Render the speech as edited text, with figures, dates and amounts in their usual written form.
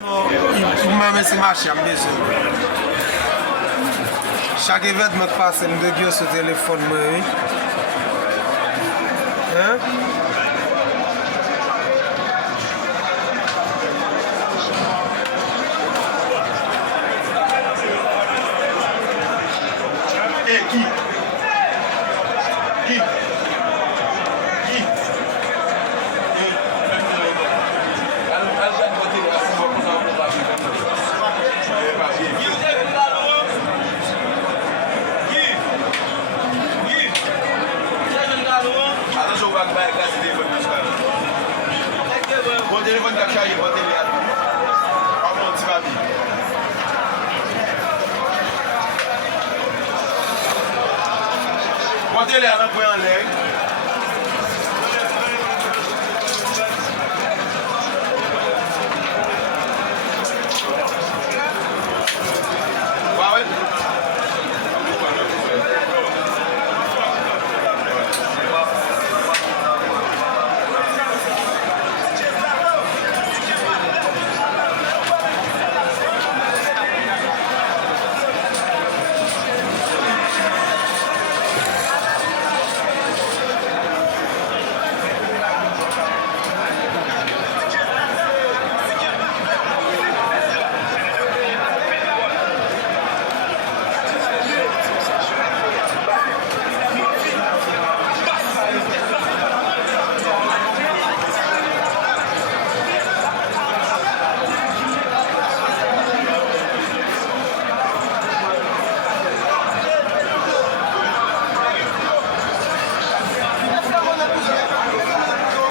Mwen se mache am bezon. Chak evedman pase m de gyo sou telefon mwen. Ki? Telefon tak chaye, bon telefon. Pardon, ti va bi. Bon telefon an pou an lè.